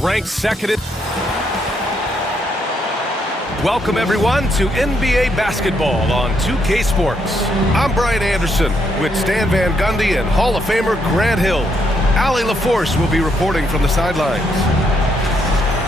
ranked second. Welcome everyone to NBA basketball on 2K Sports. I'm Brian Anderson with Stan Van Gundy and Hall of Famer Grant Hill. Allie LaForce will be reporting from the sidelines.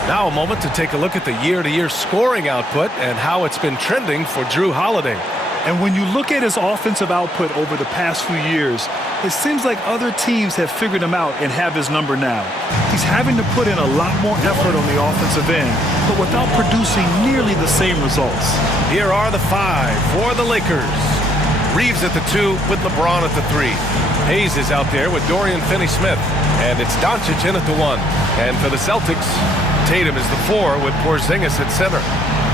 Now a moment to take a look at the year-to-year scoring output and how it's been trending for Jrue Holiday. And when you look at his offensive output over the past few years, it seems like other teams have figured him out and have his number now. He's having to put in a lot more effort on the offensive end, but without producing nearly the same results. Here are the five for the Lakers. Reeves at the 2 with LeBron at the 3. Hayes is out there with Dorian Finney-Smith, and it's Doncic in at the 1. And for the Celtics, Tatum is the 4 with Porzingis at center.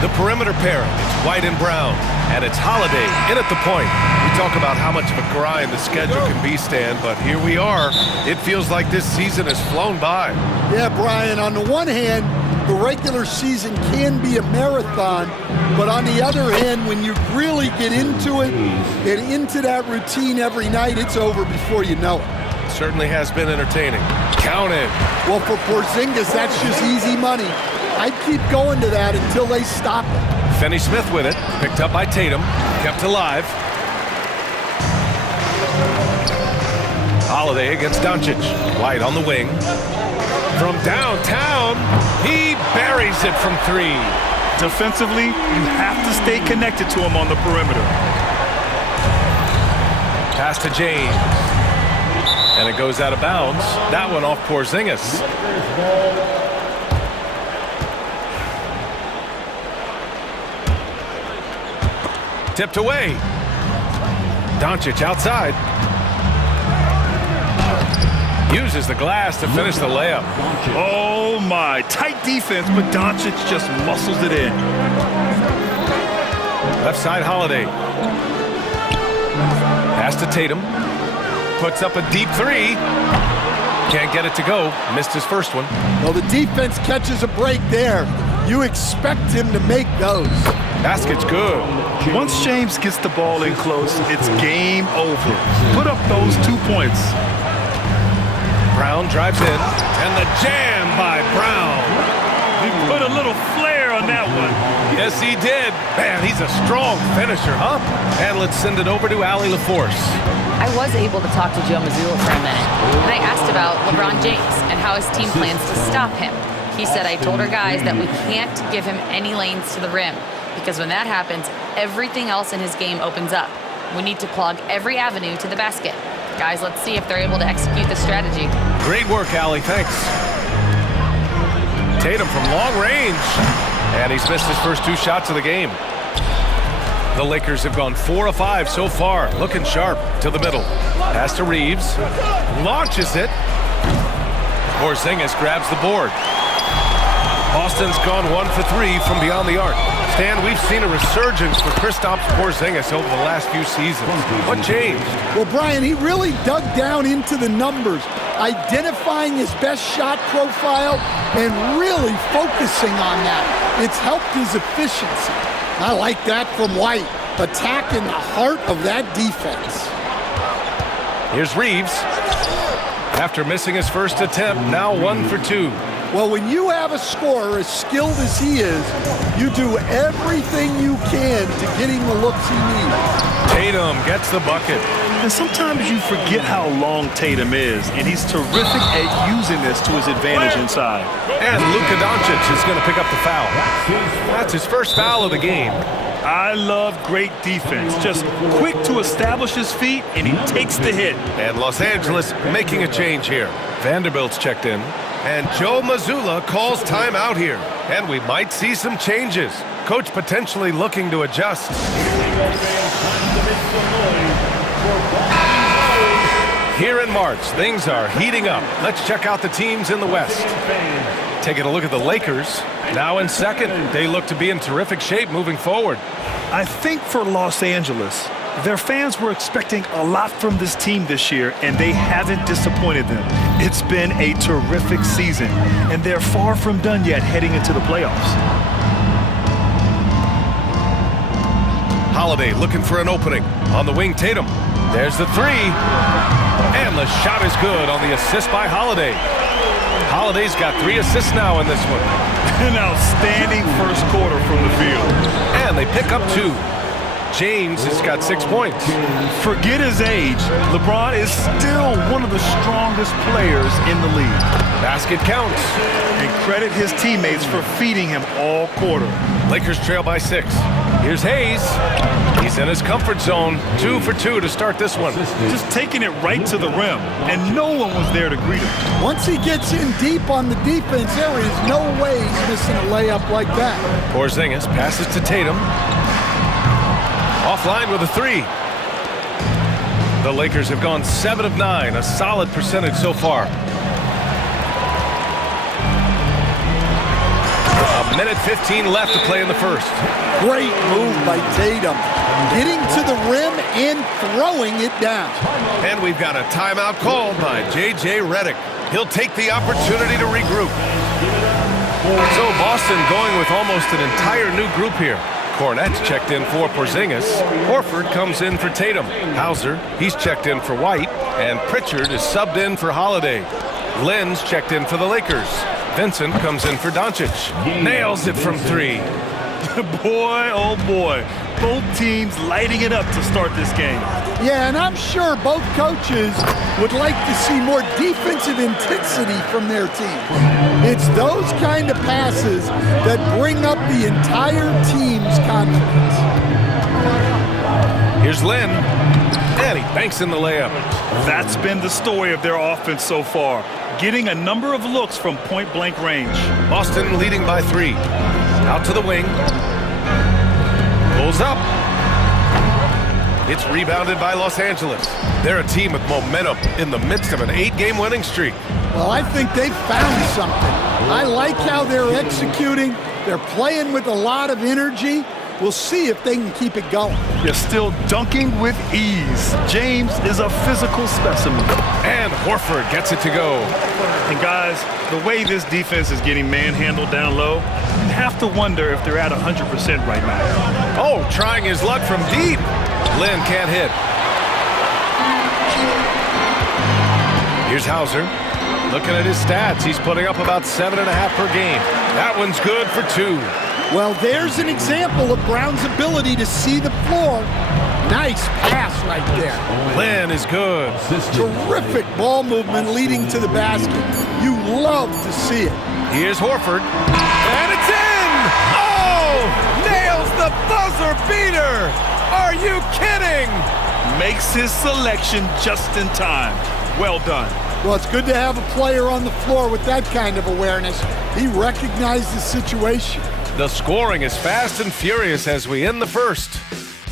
The perimeter pairing, it's White and Brown, and it's Holiday in at the point. We talk about how much of a grind the schedule can be, Stan, but here we are. It feels like this season has flown by. Yeah, Brian, on the one hand, the regular season can be a marathon, but on the other hand, when you really get into it and into that routine every night, it's over before you know it. Certainly has been entertaining. Counted. Well, for Porzingis, that's just easy money. I'd keep going to that until they stop it. Finney-Smith with it, picked up by Tatum, kept alive. Holiday against Doncic. White on the wing. From downtown, he buries it from 3. Defensively, you have to stay connected to him on the perimeter. Pass to James. And it goes out of bounds. That one off Porzingis. Tipped away. Doncic outside. Uses the glass to finish the layup. Oh my, tight defense, but Doncic just muscles it in. Left side Holiday. Pass to Tatum. Puts up a deep 3. Can't get it to go. Missed his first one. Well, the defense catches a break there. You expect him to make those. Basket's good. Once James gets the ball in close, it's game over. Put up those 2 points. Brown drives in, and the jam by Brown. He put a little flair on that one. Yes, he did. Man, he's a strong finisher, huh? And let's send it over to Allie LaForce. I was able to talk to Joe Mazzulla for a minute, and I asked about LeBron James and how his team plans to stop him. He said, I told our guys that we can't give him any lanes to the rim, because when that happens, everything else in his game opens up. We need to plug every avenue to the basket. Guys, let's see if they're able to execute this strategy. Great work, Allie. Thanks. Tatum from long range. And he's missed his first 2 shots of the game. The Lakers have gone 4 of 5 so far. Looking sharp to the middle. Pass to Reeves. Launches it. Porzingis grabs the board. Boston's gone 1 for 3 from beyond the arc. Stan, we've seen a resurgence for Kristaps Porzingis over the last few seasons. What changed? Well, Brian, he really dug down into the numbers, identifying his best shot profile and really focusing on that. It's helped his efficiency. I like that from White, attacking the heart of that defense. Here's Reeves. After missing his first attempt, now 1 for 2. Well, when you have a scorer as skilled as he is, you do everything you can to get him the looks he needs. Tatum gets the bucket. And sometimes you forget how long Tatum is, and he's terrific at using this to his advantage inside. And Luka Doncic is going to pick up the foul. That's his first foul of the game. I love great defense. Just quick to establish his feet, and he takes the hit. And Los Angeles making a change here. Vanderbilt's checked in. And Joe Mazzulla calls timeout here. And we might see some changes. Coach potentially looking to adjust. Here in March, things are heating up. Let's check out the teams in the West. Taking a look at the Lakers. Now in second, they look to be in terrific shape moving forward. I think for Los Angeles, their fans were expecting a lot from this team this year, and they haven't disappointed them. It's been a terrific season, and they're far from done yet heading into the playoffs. Holiday looking for an opening. On the wing, Tatum. There's the 3. And the shot is good on the assist by Holiday. Holiday's got 3 assists now in this one. An outstanding first quarter from the field. And they pick up 2. James has got 6 points. Forget his age. LeBron is still one of the strongest players in the league. Basket counts. And credit his teammates for feeding him all quarter. Lakers trail by 6. Here's Hayes. He's in his comfort zone. 2 for 2 to start this one. Just taking it right to the rim, and no one was there to greet him. Once he gets in deep on the defense, there is no way he's missing a layup like that. Porzingis passes to Tatum. Offline with a 3. The Lakers have gone 7 of 9, a solid percentage so far. A minute 15 left to play in the first. Great move by Tatum. Getting to the rim and throwing it down. And we've got a timeout called by J.J. Redick. He'll take the opportunity to regroup. So Boston going with almost an entire new group here. Cornette's checked in for Porzingis. Horford comes in for Tatum. Hauser, he's checked in for White. And Pritchard is subbed in for Holiday. Lynn's checked in for the Lakers. Vincent comes in for Doncic. Nails it from 3. Boy, oh boy. Both teams lighting it up to start this game. Yeah, and I'm sure both coaches would like to see more defensive intensity from their team. It's those kind of passes that bring up the entire team's confidence. Here's Lynn, and he banks in the layup. That's been the story of their offense so far, getting a number of looks from point-blank range. Boston leading by 3. Out to the wing. Pulls up. It's rebounded by Los Angeles. They're a team with momentum in the midst of an 8-game winning streak. Well, I think they've found something. I like how they're executing. They're playing with a lot of energy. We'll see if they can keep it going. They're still dunking with ease. James is a physical specimen. And Horford gets it to go. And guys, the way this defense is getting manhandled down low, you have to wonder if they're at 100% right now. Oh, trying his luck from deep. Lynn can't hit. Here's Hauser. Looking at his stats, he's putting up about 7.5 per game. That one's good for 2. Well, there's an example of Brown's ability to see the floor. Nice pass right there. Lynn is good. Terrific ball movement leading to the basket. You love to see it. Here's Horford. And it's in! Oh! Nails the buzzer beater! Are you kidding? Makes his selection just in time. Well done. Well, it's good to have a player on the floor with that kind of awareness. He recognized the situation. The scoring is fast and furious as we end the first.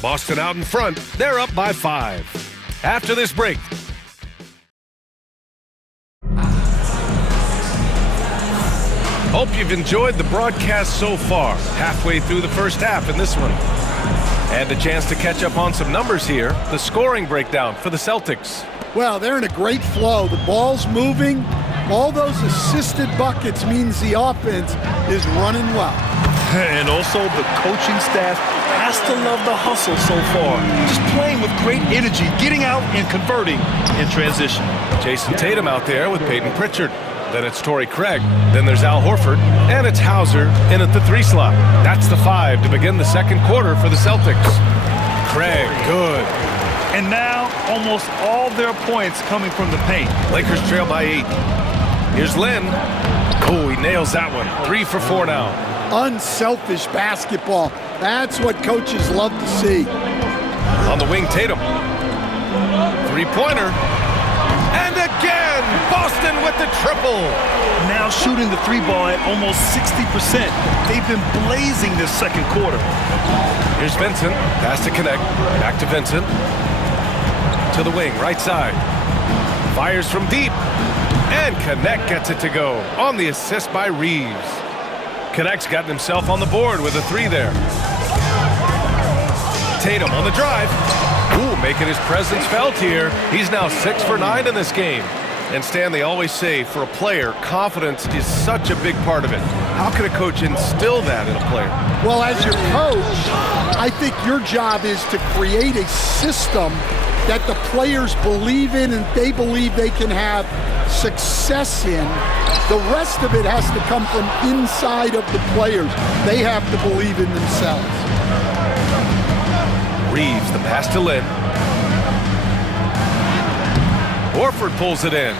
Boston out in front. They're up by 5. After this break. Hope you've enjoyed the broadcast so far. Halfway through the first half in this one. And a chance to catch up on some numbers here. The scoring breakdown for the Celtics. Well, they're in a great flow. The ball's moving. All those assisted buckets means the offense is running well. And also the coaching staff has to love the hustle so far. Just playing with great energy, getting out and converting in transition. Jason Tatum out there with Peyton Pritchard. Then it's Torrey Craig. Then there's Al Horford. And it's Hauser in at the 3 slot. That's the 5 to begin the second quarter for the Celtics. Craig, good. And now almost all their points coming from the paint. Lakers trail by 8. Here's Lynn. Oh, he nails that one. 3 for 4 now. Unselfish basketball. That's what coaches love to see. On the wing, Tatum. 3-pointer. And again, Boston with the triple. Now shooting the 3 ball at almost 60%. They've been blazing this second quarter. Here's Vincent. Pass to Connect. Back to Vincent. To the wing, right side. Fires from deep. And Connect gets it to go on the assist by Reeves. Connect's gotten himself on the board with a 3 there. Tatum on the drive. Ooh, making his presence felt here. He's now 6 for 9 in this game. And Stan, they always say, for a player, confidence is such a big part of it. How can a coach instill that in a player? Well, as your coach, I think your job is to create a system that the players believe in and they believe they can have success in. The rest of it has to come from inside of the players. They have to believe in themselves. Reeves, the pass to Lynn. Horford pulls it in.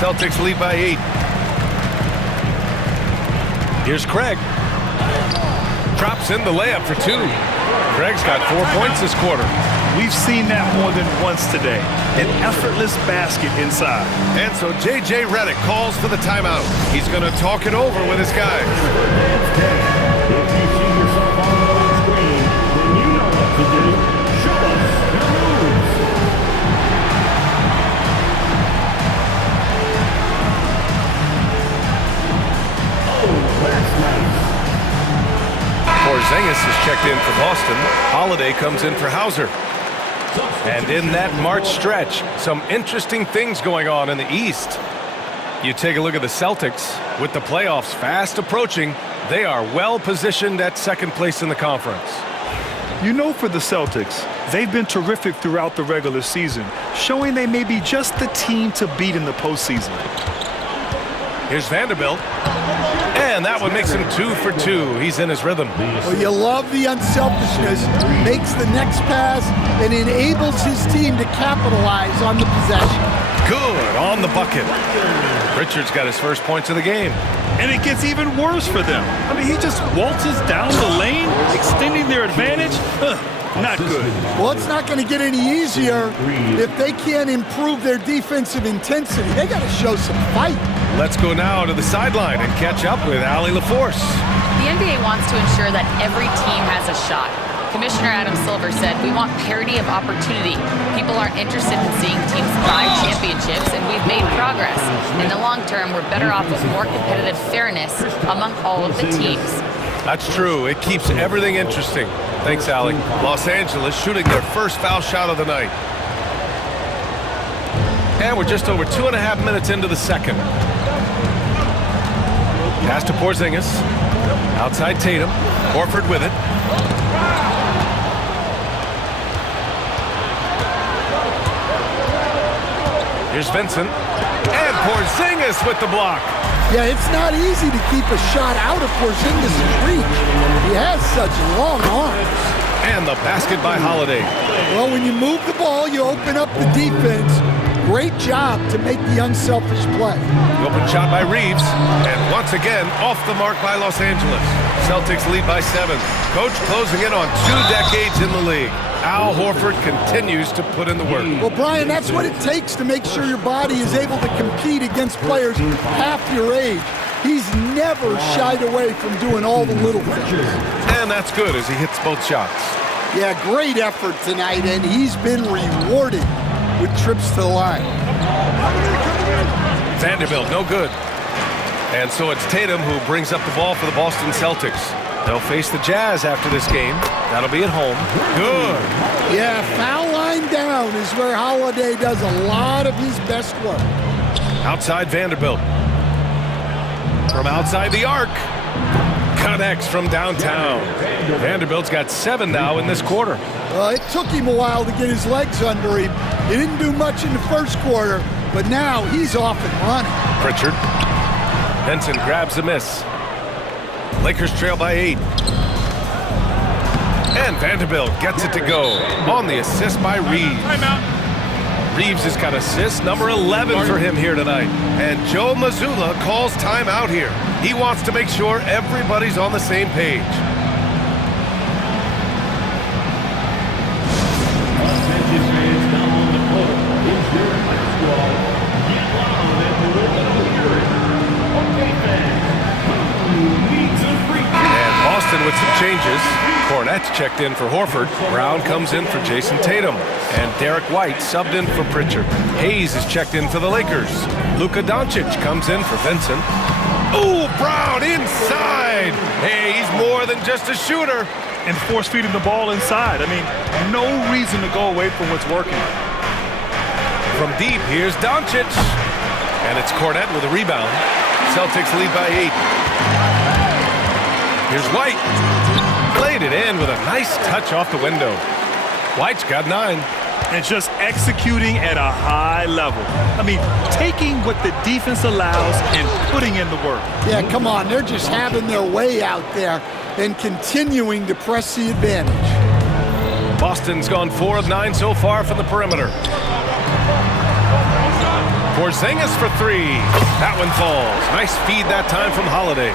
Celtics lead by 8. Here's Craig. Drops in the layup for 2. Craig's got 4 points this quarter. We've seen that more than once today. An effortless basket inside. And so J.J. Redick calls for the timeout. He's going to talk it over with his guys. If you see yourself on the screen, then you know what to do. Show us your moves. Oh, that's nice. Porzingis is checked in for Boston. Holiday comes in for Hauser. And in that March stretch, some interesting things going on in the East. You take a look at the Celtics. With the playoffs fast approaching, they are well positioned at second place in the conference. You know, for the Celtics, they've been terrific throughout the regular season, showing they may be just the team to beat in the postseason. Here's Vanderbilt. And that one makes him 2 for 2. He's in his rhythm. Well, you love the unselfishness. Makes the next pass and enables his team to capitalize on the possession. Good on the bucket. Richards got his first points of the game. And it gets even worse for them. I mean, he just waltzes down the lane, extending their advantage. Not good. Well, it's not going to get any easier if they can't improve their defensive intensity. They got to show some fight. Let's go now to the sideline and catch up with Allie LaForce. The NBA wants to ensure that every team has a shot. Commissioner Adam Silver said, "We want parity of opportunity. People aren't interested in seeing teams buy championships, and we've made progress. In the long term, we're better off with more competitive fairness among all of the teams." That's true. It keeps everything interesting. Thanks, Allie. Los Angeles shooting their first foul shot of the night. And we're just over 2.5 minutes into the second. Pass to Porzingis. Outside Tatum. Horford with it. Here's Vincent. And Porzingis with the block. Yeah, it's not easy to keep a shot out of Porzingis' reach. He has such long arms. And the basket by Holiday. Well, when you move the ball, you open up the defense. Great job to make the unselfish play. The open shot by Reeves. And once again, off the mark by Los Angeles. Celtics lead by 7. Coach closing in on 2 decades in the league. Al Horford continues to put in the work. Well, Brian, that's what it takes to make sure your body is able to compete against players half your age. He's never shied away from doing all the little things. And that's good as he hits both shots. Yeah, great effort tonight, and he's been rewarded with trips to the line. Vanderbilt, no good. And so it's Tatum who brings up the ball for the Boston Celtics. They'll face the Jazz after this game. That'll be at home. Good. Yeah, foul line down is where Holiday does a lot of his best work. Outside Vanderbilt. From outside the arc. Connects from downtown. Vanderbilt's got 7 now in this quarter. Well, it took him a while to get his legs under him. He didn't do much in the first quarter, but now he's off and running. Pritchard. Benson grabs the miss. Lakers trail by 8. And Vanderbilt gets it to go on the assist by Reeves. Reeves has got assist number 11 for him here tonight. And Joe Mazzulla calls timeout here. He wants to make sure everybody's on the same page. With some changes. Cornette's checked in for Horford. Brown comes in for Jason Tatum. And Derek White subbed in for Pritchard. Hayes is checked in for the Lakers. Luka Doncic comes in for Vincent. Ooh, Brown inside. Hey, he's more than just a shooter. And force feeding the ball inside. I mean, no reason to go away from what's working. From deep, here's Doncic. And it's Cornette with a rebound. Celtics lead by 8. Here's White. Played it in with a nice touch off the window. White's got 9. And just executing at a high level. I mean, taking what the defense allows and putting in the work. Yeah, come on. They're just having their way out there and continuing to press the advantage. Boston's gone 4 of 9 so far from the perimeter. Porzingis for 3. That one falls. Nice feed that time from Holiday.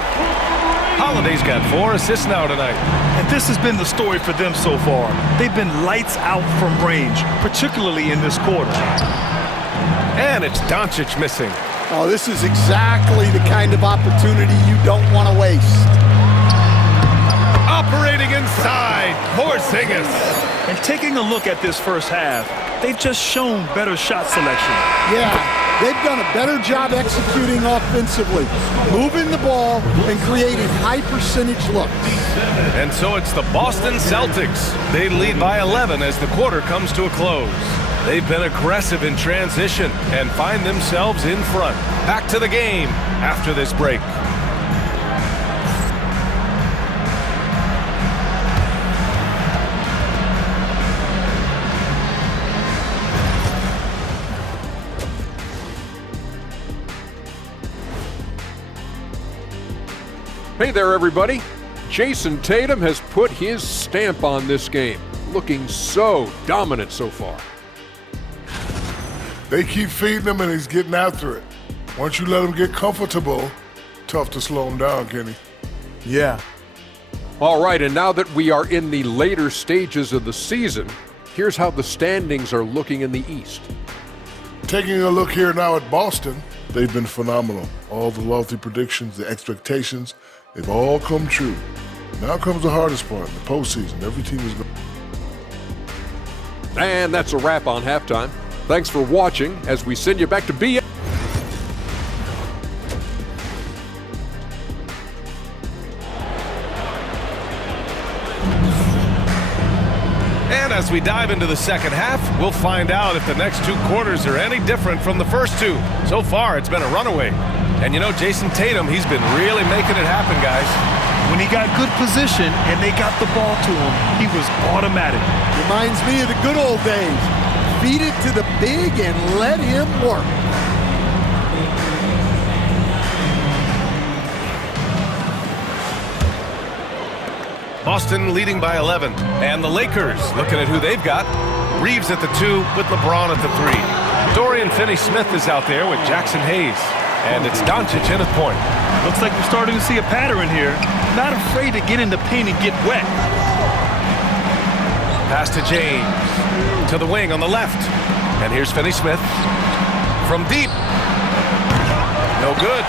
Holiday's got 4 assists now tonight. And this has been the story for them so far. They've been lights out from range, particularly in this quarter. And it's Doncic missing. Oh, this is exactly the kind of opportunity you don't want to waste. Operating inside, Porzingis. And taking a look at this first half, they've just shown better shot selection. Yeah, they've done a better job executing offensively, moving the ball and creating high percentage looks. And so it's the Boston Celtics. They lead by 11 as the quarter comes to a close. They've been aggressive in transition and find themselves in front. Back to the game after this break. Hey there, everybody. Jason Tatum has put his stamp on this game, looking so dominant so far. They keep feeding him and he's getting after it. Once you let him get comfortable, tough to slow him down, Kenny. Yeah. All right, and now that we are in the later stages of the season, here's how the standings are looking in the East. Taking a look here now at Boston, they've been phenomenal. All the lofty predictions, the expectations, they've all come true. Now comes the hardest part, the postseason. Every team is going. And that's a wrap on halftime. Thanks for watching as we send you back to BS. And as we dive into the second half, we'll find out if the next 2 quarters are any different from the first 2. So far, it's been a runaway. And you know, Jason Tatum, he's been really making it happen, guys. When he got good position and they got the ball to him, he was automatic. Reminds me of the good old days. Feed it to the big and let him work. Boston leading by 11. And the Lakers looking at who they've got. Reeves at the 2 with LeBron at the 3. Dorian Finney-Smith is out there with Jackson Hayes. And it's Doncic in at point. Looks like we're starting to see a pattern here. Not afraid to get in the paint and get wet. Pass to James. To the wing on the left. And here's Finney-Smith. From deep. No good.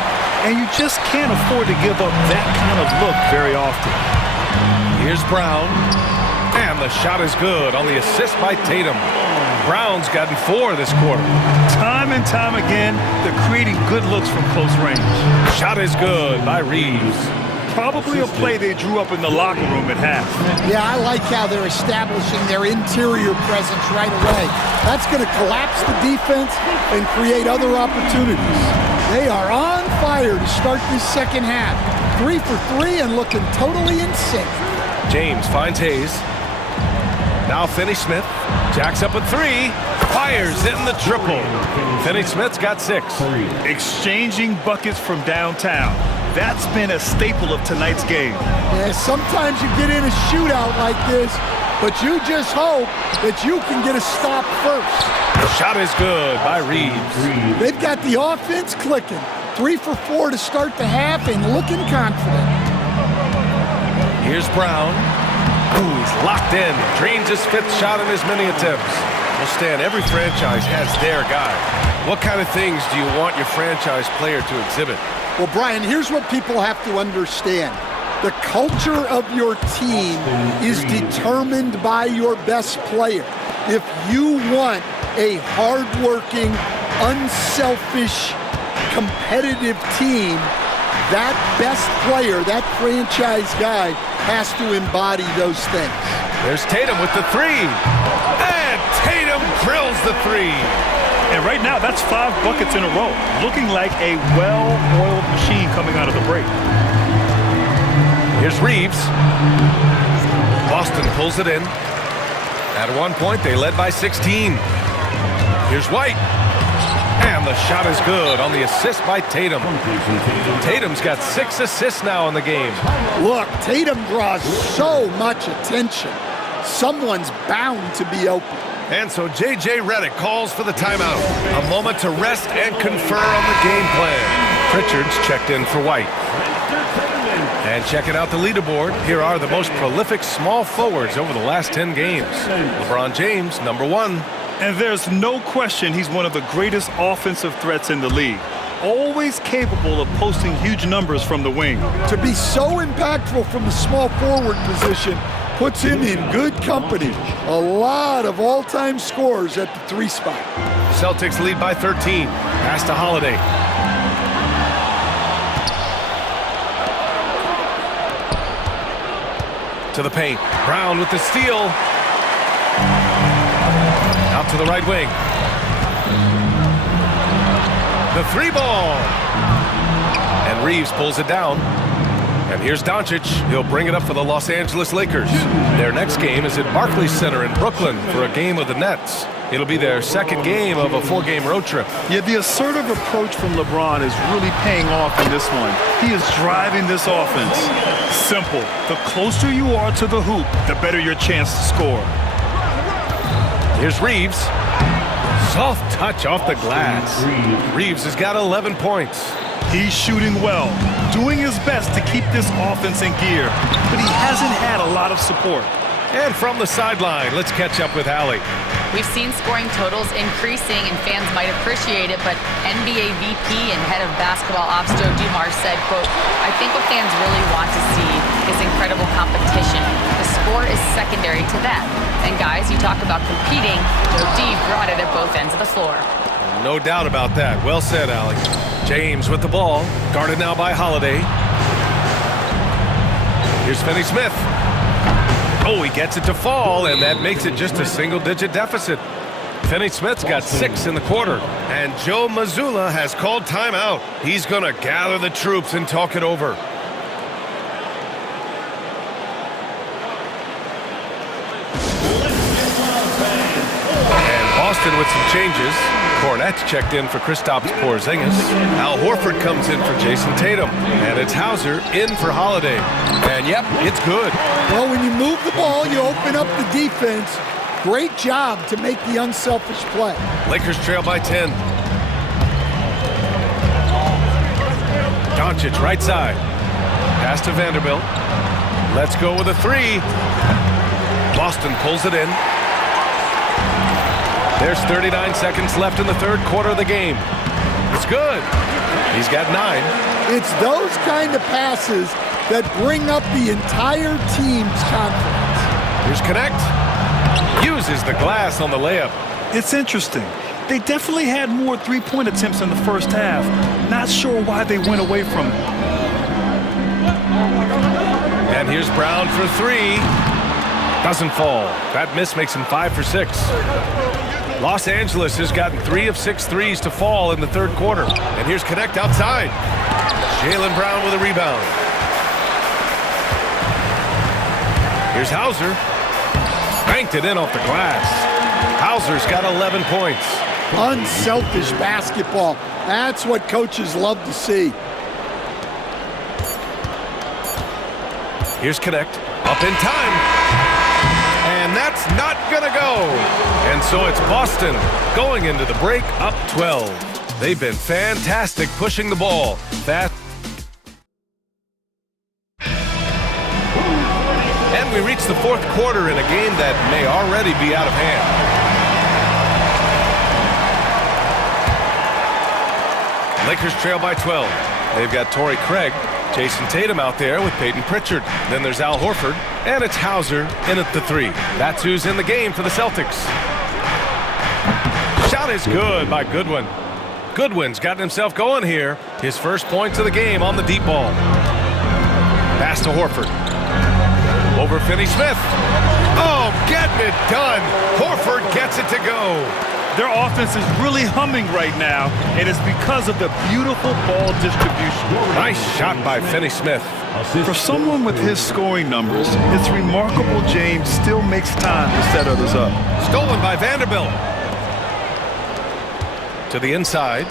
And you just can't afford to give up that kind of look very often. Here's Brown. And the shot is good on the assist by Tatum. Brown's gotten 4 this quarter. Time and time again, they're creating good looks from close range. Shot is good by Reeves. Probably a play they drew up in the locker room at half. Yeah, I like how they're establishing their interior presence right away. That's going to collapse the defense and create other opportunities. They are on fire to start this second half. 3 for 3 and looking totally in sync. James finds Hayes. Now Finney-Smith. Jacks up at 3. Fires in the triple. Finney-Smith's got 6. Exchanging buckets from downtown. That's been a staple of tonight's game. Yeah, sometimes you get in a shootout like this, but you just hope that you can get a stop first. The shot is good by Reeves. They've got the offense clicking. 3 for 4 to start the half and looking confident. Here's Brown. Ooh, he's locked in. Drains his 5th shot in as many attempts. Well, Stan, every franchise has their guy. What kind of things do you want your franchise player to exhibit? Well, Brian, here's what people have to understand. The culture of your team is determined by your best player. If you want a hardworking, unselfish, competitive team, that best player, that franchise guy, has to embody those things. There's Tatum with the 3. And Tatum drills the 3. And right now, that's 5 buckets in a row. Looking like a well-oiled machine coming out of the break. Here's Reeves. Boston pulls it in. At one point, they led by 16. Here's White. And the shot is good on the assist by Tatum. Tatum's got 6 assists now in the game. Look, Tatum draws so much attention. Someone's bound to be open. And so J.J. Redick calls for the timeout. A moment to rest and confer on the game plan. Pritchard's checked in for White. And checking out the leaderboard, here are the most prolific small forwards over the last 10 games. LeBron James, #1. And there's no question he's one of the greatest offensive threats in the league. Always capable of posting huge numbers from the wing. To be so impactful from the small forward position puts him in good company. A lot of all-time scores at the 3 spot. Celtics lead by 13. Pass to Holiday. To the paint. Brown with the steal. Out to the right wing. The 3 ball. And Reeves pulls it down. And here's Doncic. He'll bring it up for the Los Angeles Lakers. Their next game is at Barclays Center in Brooklyn for a game of the Nets. It'll be their second game of a 4-game road trip. Yeah, the assertive approach from LeBron is really paying off in this one. He is driving this offense. Simple. The closer you are to the hoop, the better your chance to score. Here's Reeves. Soft touch off the glass. Reeves has got 11 points. He's shooting well, doing his best to keep this offense in gear, but he hasn't had a lot of support. And from the sideline, let's catch up with Allie. We've seen scoring totals increasing, and fans might appreciate it, but NBA VP and head of basketball ops Joe Dumars said, quote, "I think what fans really want to see is incredible competition. The score is secondary to that. And guys, you talk about competing, Joe D brought it at both ends of the floor." No doubt about that. Well said, Allie. James with the ball, guarded now by Holiday. Here's Finney-Smith. Oh, he gets it to fall, and that makes it just a single-digit deficit. Finney-Smith's got 6 in the quarter. And Joe Mazzulla has called timeout. He's going to gather the troops and talk it over. And Boston with some changes. Cornette's checked in for Kristaps Porzingis. Al Horford comes in for Jason Tatum. And it's Hauser in for Holiday. And yep, it's good. Well, when you move the ball, you open up the defense. Great job to make the unselfish play. Lakers trail by 10. Doncic right side. Pass to Vanderbilt. Let's go with a 3. Boston pulls it in. There's 39 seconds left in the third quarter of the game. It's good. He's got 9. It's those kind of passes that bring up the entire team's confidence. Here's Connect. Uses the glass on the layup. It's interesting. They definitely had more 3-point attempts in the first half. Not sure why they went away from it. And here's Brown for 3. Doesn't fall. That miss makes him 5 for 6. Los Angeles has gotten 3 of 6 threes to fall in the third quarter. And here's Connect outside. Jaylen Brown with a rebound. Here's Hauser. Banked it in off the glass. Hauser's got 11 points. Unselfish basketball. That's what coaches love to see. Here's Connect. Up in time. And that's not going to go. And so it's Boston going into the break up 12. They've been fantastic pushing the ball. And we reach the fourth quarter in a game that may already be out of hand. Lakers trail by 12. They've got Torrey Craig, Jason Tatum out there with Peyton Pritchard. Then there's Al Horford, and it's Hauser in at the 3. That's who's in the game for the Celtics. Shot is good by Goodwin. Goodwin's gotten himself going here. His first points of the game on the deep ball. Pass to Horford. Over Finney-Smith. Oh, getting it done. Horford gets it to go. Their offense is really humming right now, and it's because of the beautiful ball distribution. Nice shot by Finney Smith. For someone with his scoring numbers, it's remarkable James still makes time to set others up. Stolen by Vanderbilt. To the inside.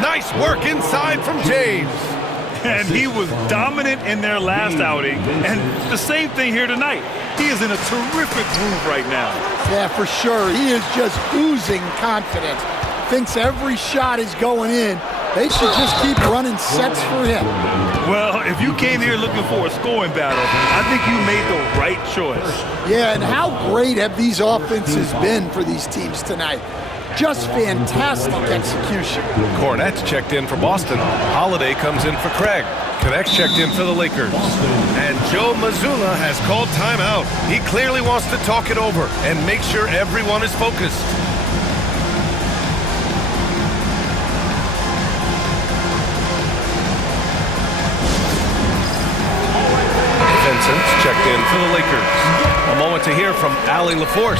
Nice work inside from James. And he was dominant in their last outing, and the same thing here tonight. He is in a terrific groove right now. Yeah, for sure. He is just oozing confidence. Thinks every shot is going in. They should just keep running sets for him. Well, if you came here looking for a scoring battle, I think you made the right choice. Yeah, and how great have these offenses been for these teams tonight? Just fantastic execution. Cornette checked in for Boston. Holiday comes in for Craig. Connects checked in for the Lakers. And Joe Mazzulla has called timeout. He clearly wants to talk it over and make sure everyone is focused. Vincent's checked in for the Lakers. A moment to hear from Allie LaForce.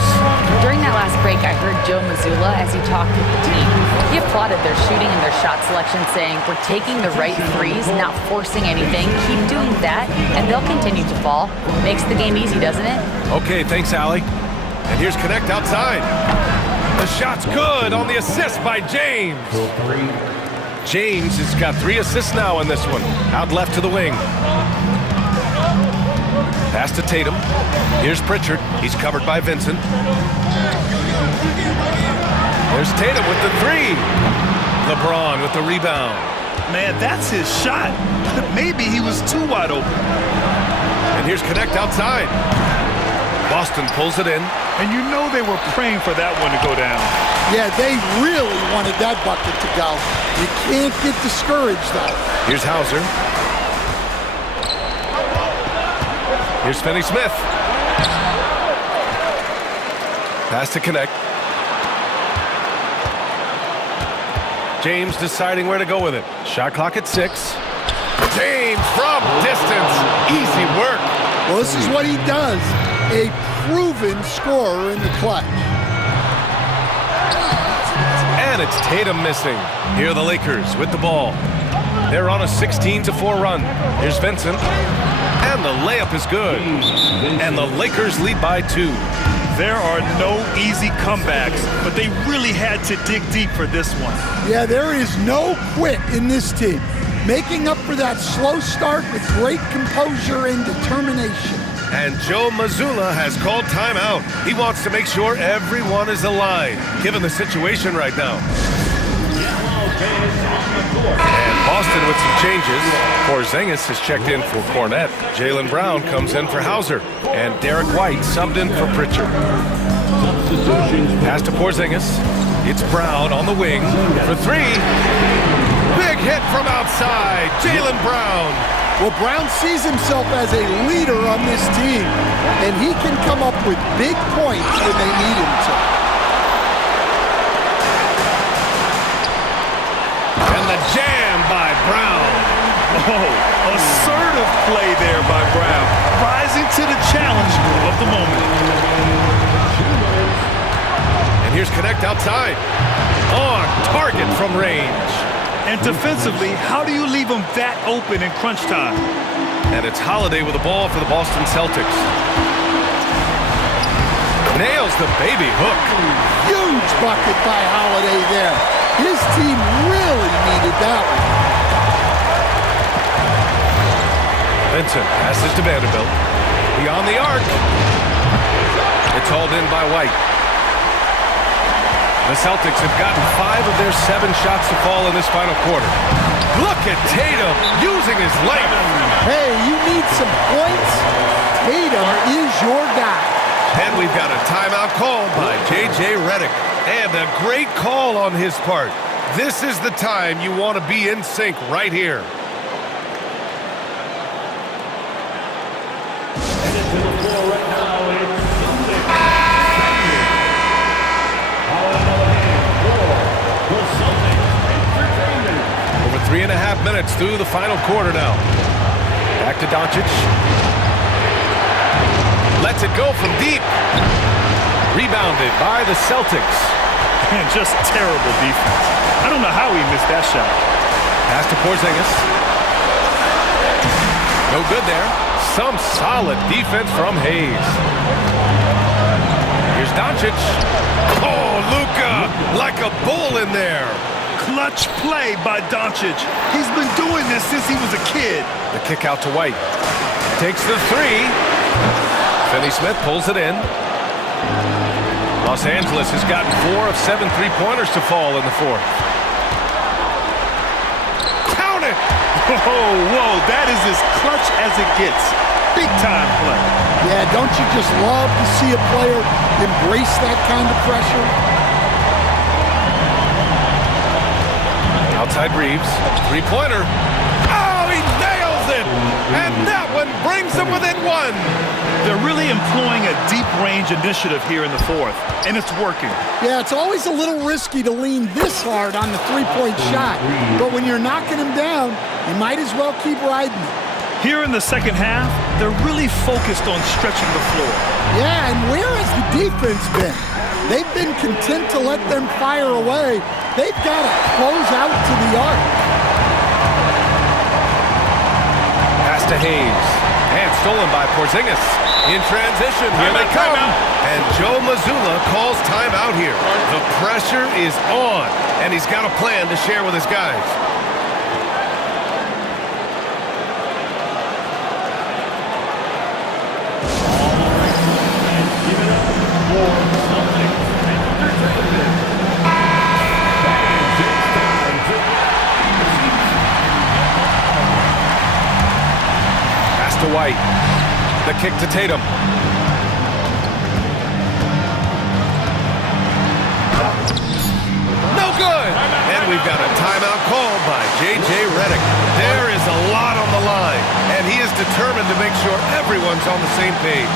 During that last break, I heard Joe Mazzulla as he talked with the team. He applauded their shooting and their shot selection, saying, "We're taking the right threes, not forcing anything. Keep doing that, and they'll continue to fall." Makes the game easy, doesn't it? Okay, thanks, Allie. And here's Connect outside. The shot's good on the assist by James. James has got 3 assists now in this one. Out left to the wing. Pass to Tatum. Here's Pritchard. He's covered by Vincent. There's Tatum with the 3. LeBron with the rebound. Man, that's his shot. Maybe he was too wide open. And here's Connect outside. Boston pulls it in. And you know they were praying for that one to go down. Yeah, they really wanted that bucket to go. You can't get discouraged, though. Here's Hauser. Here's Finney Smith. Pass to Connect. James deciding where to go with it. Shot clock at 6. James from distance. Easy work. Well, this is what he does. A proven scorer in the clutch. And it's Tatum missing. Here are the Lakers with the ball. They're on a 16-4 run. Here's Vincent. And the layup is good. And the Lakers lead by 2. There are no easy comebacks, but they really had to dig deep for this one. Yeah, there is no quit in this team. Making up for that slow start with great composure and determination. And Joe Mazzulla has called timeout. He wants to make sure everyone is aligned, given the situation right now. And Boston with some changes. Porzingis has checked in for Cornette. Jaylen Brown comes in for Hauser. And Derek White subbed in for Pritchard. Pass to Porzingis. It's Brown on the wing for 3. Big hit from outside. Jaylen Brown. Well, Brown sees himself as a leader on this team, and he can come up with big points when they need him to. And the jam by Brown. Oh, assertive play there by Brown, rising to the challenge of the moment. And here's Connect outside. On target from range. And defensively, how do you leave them that open in crunch time? And it's Holiday with the ball for the Boston Celtics. Nails the baby hook. Huge bucket by Holiday there. His team really needed that one. Vincent passes to Vanderbilt. Beyond the arc. It's hauled in by White. The Celtics have gotten 5 of their 7 shots to fall in this final quarter. Look at Tatum using his length. Hey, you need some points? Tatum is your guy. And we've got a timeout called by J.J. Redick. And a great call on his part. This is the time you want to be in sync right here. Headed to the floor right now, it's Over 3.5 minutes through the final quarter now. Back to Doncic. Lets it go from deep. Rebounded by the Celtics. And just terrible defense. I don't know how he missed that shot. Pass to Porzingis. No good there. Some solid defense from Hayes. Here's Doncic. Oh, Luka, like a bull in there. Clutch play by Doncic. He's been doing this since he was a kid. The kick out to White. Takes the three. Finney Smith pulls it in. Los Angeles has gotten 4 of 7 three-pointers to fall in the fourth. Count it! Whoa, that is as clutch as it gets. Big-time play. Yeah, don't you just love to see a player embrace that kind of pressure? Outside Reeves. Three-pointer. Oh, he nails it! And that one brings them within 1. They're really employing a deep-range initiative here in the fourth, and it's working. Yeah, it's always a little risky to lean this hard on the three-point shot. But when you're knocking him down, you might as well keep riding it. Here in the second half, they're really focused on stretching the floor. Yeah, and where has the defense been? They've been content to let them fire away. They've got to close out to the arc. Pass to Hayes. And stolen by Porzingis. In transition, here they come. And Joe Mazzulla calls timeout here. The pressure is on, and he's got a plan to share with his guys. To White. The kick to Tatum. No good! And we've got a timeout called by J.J. Redick. There is a lot on the line, and he is determined to make sure everyone's on the same page.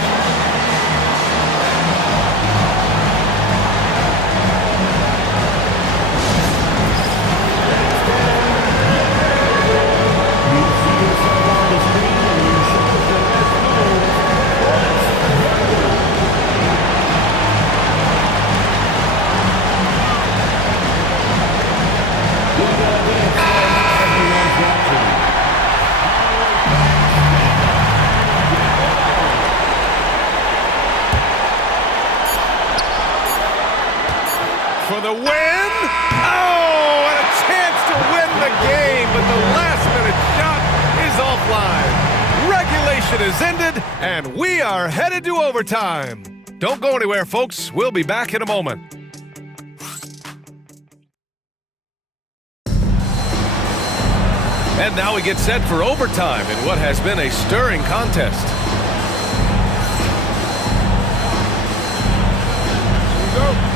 For the win! Oh, and a chance to win the game, but the last-minute shot is offline. Regulation is ended, and we are headed to overtime. Don't go anywhere, folks. We'll be back in a moment. And now we get set for overtime in what has been a stirring contest. Here we go.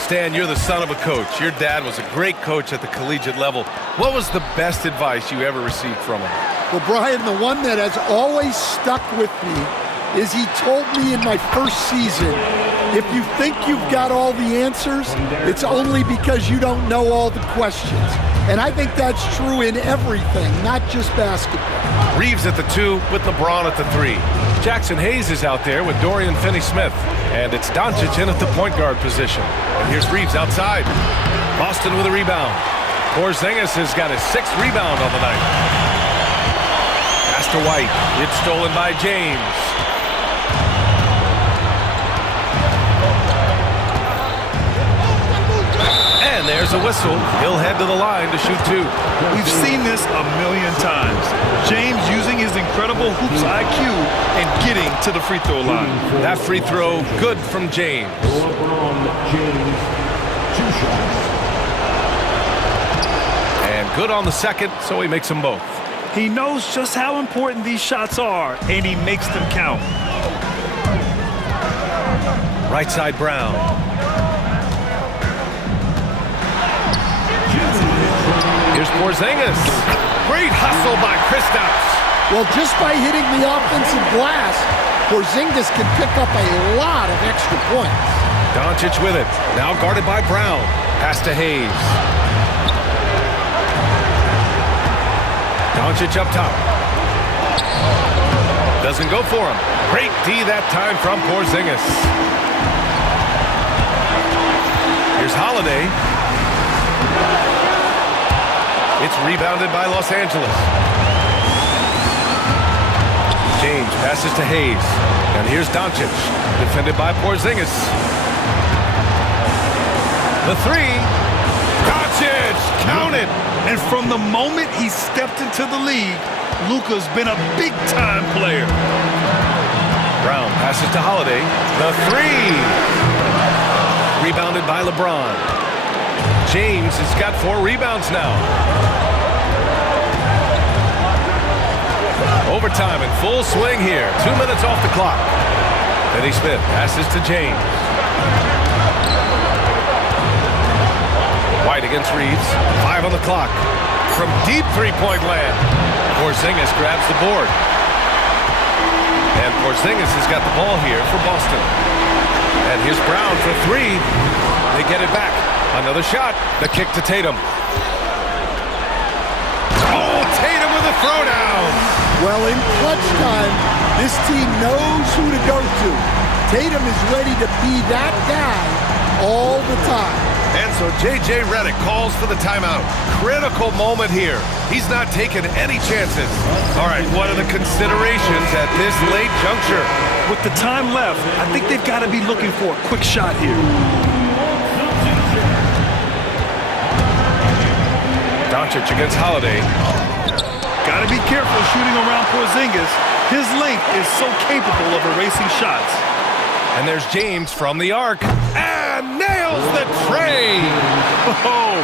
Stan, you're the son of a coach. Your dad was a great coach at the collegiate level. What was the best advice you ever received from him? Well, Brian, the one that has always stuck with me is he told me in my first season, if you think you've got all the answers, it's only because you don't know all the questions. And I think that's true in everything, not just basketball. Reeves at the 2 with LeBron at the 3. Jackson Hayes is out there with Dorian Finney-Smith. And it's Doncic in at the point guard position. And here's Reeves outside. Boston with a rebound. Porzingis has got his 6th rebound on the night. Pass to White. It's stolen by James. And there's a whistle. He'll head to the line to shoot 2. We've seen this a million times. James using his incredible hoops IQ and getting to the free throw line. That free throw, good from James. LeBron James, 2 shots. And good on the second, so he makes them both. He knows just how important these shots are, and he makes them count. Right side Brown. Here's Porzingis. Great hustle by Kristaps. Well, just by hitting the offensive glass, Porzingis can pick up a lot of extra points. Doncic with it. Now guarded by Brown. Pass to Hayes. Doncic up top. Doesn't go for him. Great D that time from Porzingis. Here's Holiday. It's rebounded by Los Angeles. James passes to Hayes. And here's Doncic, defended by Porzingis. The three. Doncic, count it. And from the moment he stepped into the league, Luka's been a big-time player. Brown passes to Holiday. The three. Rebounded by LeBron. James has got 4 rebounds now. Overtime in full swing here. 2 minutes off the clock. Finney Smith passes to James. White against Reeves. 5 on the clock. From deep three-point land. Porzingis grabs the board. And Porzingis has got the ball here for Boston. And here's Brown for 3. They get it back. Another shot. The kick to Tatum. Oh, Tatum with a throwdown. Well, in clutch time, this team knows who to go to. Tatum is ready to be that guy all the time. And so J.J. Redick calls for the timeout. Critical moment here. He's not taking any chances. All right, what are the considerations at this late juncture? With the time left, I think they've got to be looking for a quick shot here. Doncic against Holiday. Got to be careful shooting around Porzingis. His length is so capable of erasing shots. And there's James from the arc. And nails the tray. Oh,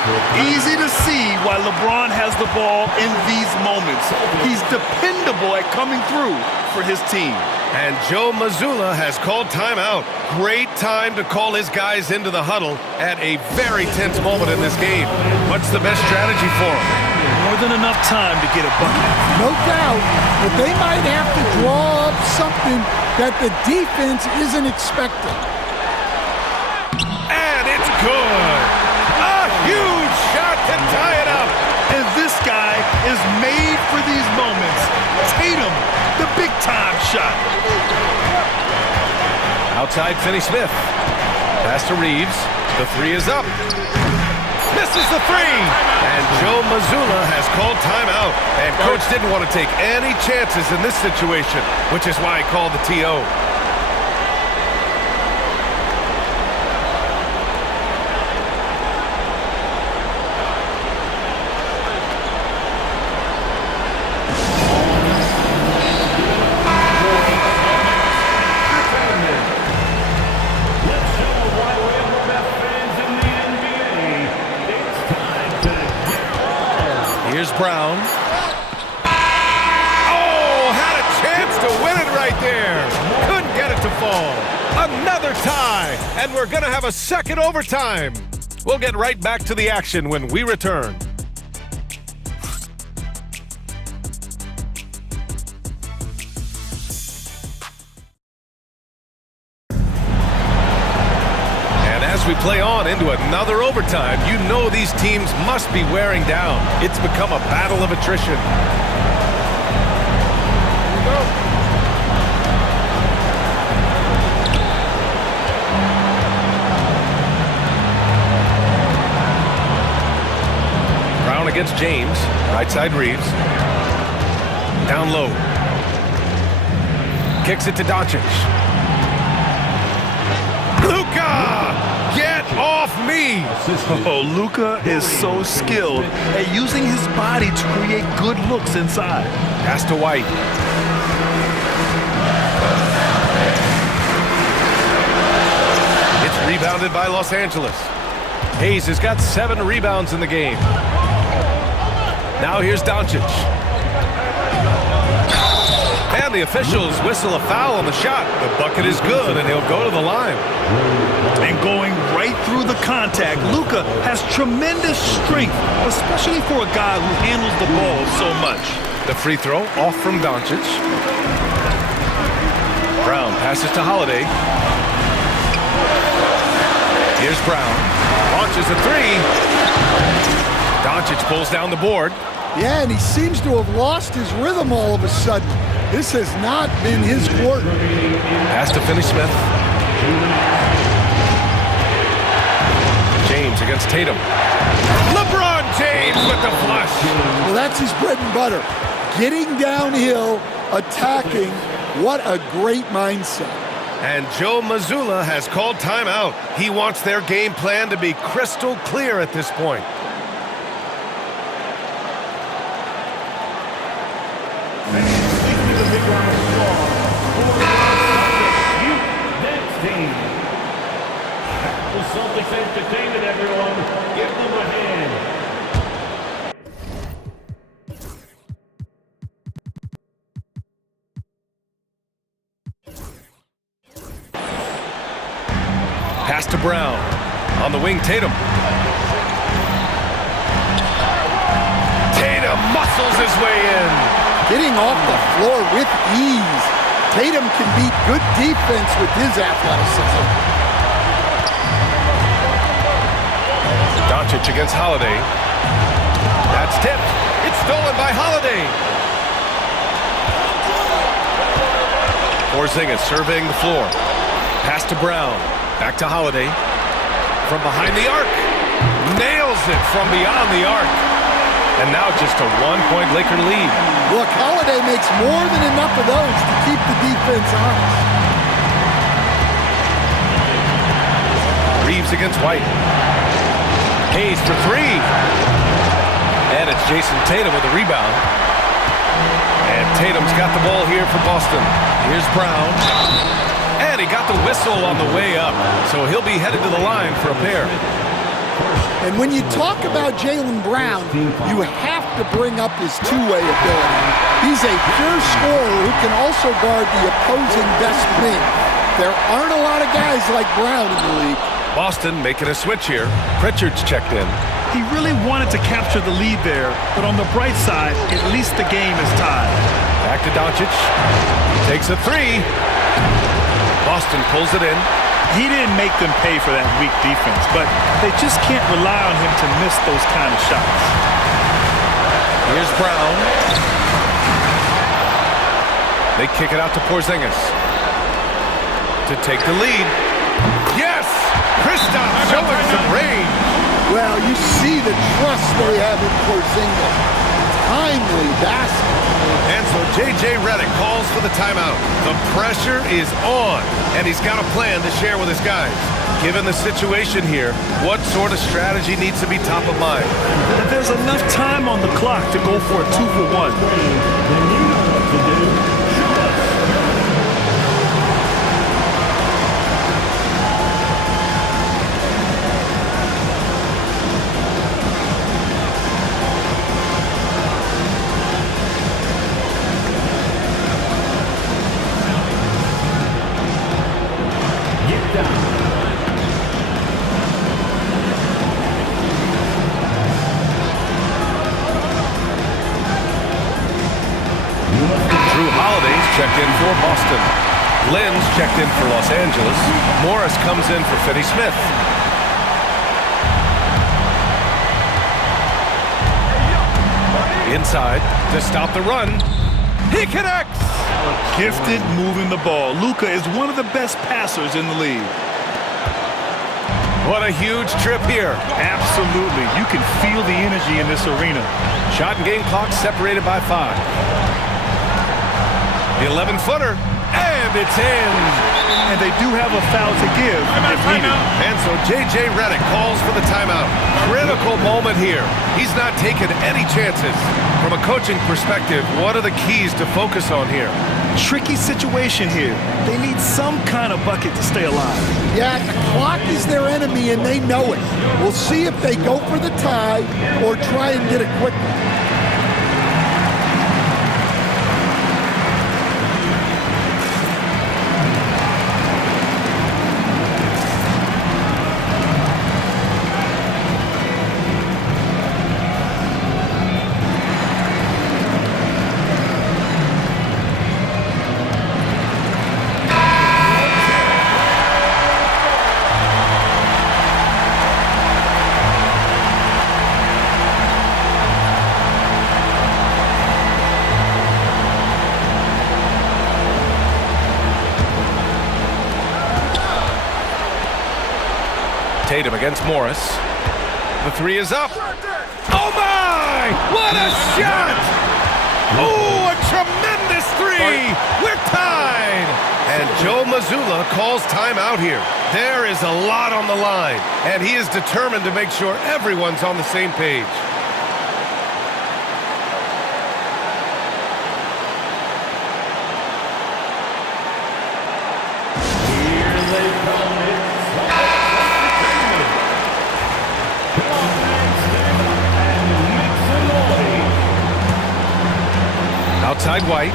easy to see why LeBron has the ball in these moments. He's dependable at coming through for his team. And Joe Mazzulla has called timeout. Great time to call his guys into the huddle at a very tense moment in this game. What's the best strategy for him? More than enough time to get a bucket. No doubt, but they might have to draw up something that the defense isn't expecting. And it's good. A huge shot to tie it up. And this guy is made for these moments. Tatum, the big-time shot. Outside Finney Smith. Pass to Reeves. The 3 is up. Misses the 3. And Joe Mazzulla has called timeout. And coach didn't want to take any chances in this situation, which is why he called the TO. Here's Brown. Oh, had a chance to win it right there. Couldn't get it to fall. Another tie, and we're going to have a second overtime. We'll get right back to the action when we return. As we play on into another overtime, you know these teams must be wearing down. It's become a battle of attrition. Here we go. Brown against James. Right side Reeves. Down low. Kicks it to Doncic. Luka! Get off me! Oh, Luka is so skilled at using his body to create good looks inside. Pass to White. It's rebounded by Los Angeles. Hayes has got 7 rebounds in the game. Now here's Doncic. And the officials whistle a foul on the shot. The bucket is good, and he'll go to the line. And going right through the contact, Luka has tremendous strength, especially for a guy who handles the ball so much. The free throw off from Doncic. Brown passes to Holiday. Here's Brown. Launches a 3. Doncic pulls down the board. Yeah, and he seems to have lost his rhythm all of a sudden. This has not been his quarter. Pass to Finney-Smith. James against Tatum. LeBron James with the flush. Well, that's his bread and butter. Getting downhill, attacking. What a great mindset. And Joe Mazzulla has called timeout. He wants their game plan to be crystal clear at this point. The Celtics entertainment, everyone. Give them a hand. Pass to Brown. On the wing, Tatum. Tatum muscles his way in. Getting off the floor with ease. Tatum can beat good defense with his athleticism. Doncic against Holiday. That's tipped. It's stolen by Holiday. Porzingis surveying the floor. Pass to Brown. Back to Holiday. From behind the arc. Nails it from beyond the arc. And now just a one-point Laker lead. Look, Holiday makes more than enough of those to keep the defense honest. Reeves against White. Hayes for three. And it's Jason Tatum with a rebound. And Tatum's got the ball here for Boston. Here's Brown. And he got the whistle on the way up. So he'll be headed to the line for a pair. And when you talk about Jaylen Brown, you have to bring up his two-way ability. He's a pure scorer who can also guard the opposing best wing. There aren't a lot of guys like Brown in the league. Boston making a switch here. Pritchard's checked in. He really wanted to capture the lead there, but on the bright side, at least the game is tied. Back to Doncic. Takes a three. Boston pulls it in. He didn't make them pay for that weak defense, but they just can't rely on him to miss those kind of shots. Here's Brown. They kick it out to Porzingis to take the lead. Yes! Kristaps showing some range. Well, you see the trust they have in Porzingis. Timely basket. And so J.J. Redick calls for the timeout. The pressure is on, and he's got a plan to share with his guys. Given the situation here, what sort of strategy needs to be top of mind? There's enough time on the clock to go for a 2-for-1. Then you know what to do. Show us. Checked in for Boston. Lynn's checked in for Los Angeles. Morris comes in for Finney-Smith. Inside to stop the run. He connects! Gifted moving the ball. Luka is one of the best passers in the league. What a huge trip here. Absolutely. You can feel the energy in this arena. Shot and game clock separated by 5. The 11-footer, and it's in. And they do have a foul to give if needed. And so J.J. Redick calls for the timeout. Critical moment here. He's not taking any chances. From a coaching perspective, what are the keys to focus on here? Tricky situation here. They need some kind of bucket to stay alive. Yeah, the clock is their enemy, and they know it. We'll see if they go for the tie or try and get it quickly. Tatum against Morris. The three is up. Oh my! What a shot! Oh, a tremendous three! We're tied! And Joe Mazzulla calls timeout here. There is a lot on the line, and he is determined to make sure everyone's on the same page. Outside White.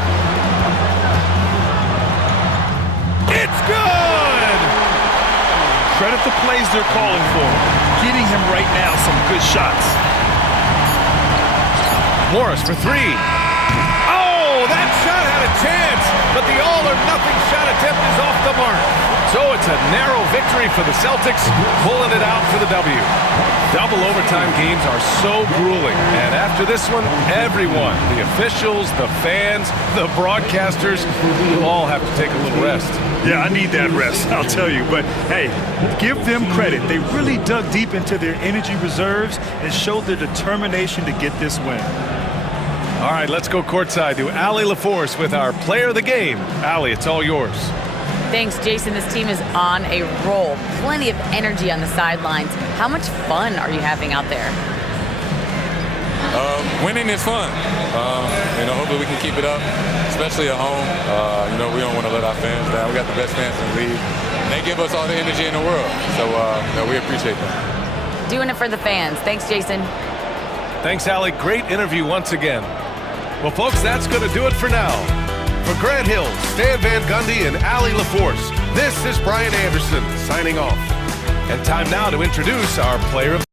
It's good! Credit the plays they're calling for. Getting him right now some good shots. Morris for three. Oh, that shot had a chance, but the all-or-nothing shot attempt is off the mark. So it's a narrow victory for the Celtics, pulling it out for the W. Double overtime games are so grueling, and after this one, everyone, the officials, the fans, the broadcasters, will all have to take a little rest. Yeah, I need that rest, I'll tell you. But, hey, give them credit. They really dug deep into their energy reserves and showed their determination to get this win. All right, let's go courtside to Allie LaForce with our player of the game. Allie, it's all yours. Thanks, Jason. This team is on a roll. Plenty of energy on the sidelines. How much fun are you having out there? Winning is fun. Hopefully we can keep it up, especially at home. We don't want to let our fans down. We got the best fans in the league. And they give us all the energy in the world. So, we appreciate that. Doing it for the fans. Thanks, Jason. Thanks, Allie. Great interview once again. Well, folks, that's going to do it for now. For Grant Hill, Stan Van Gundy, and Allie LaForce, this is Brian Anderson signing off. And time now to introduce our player of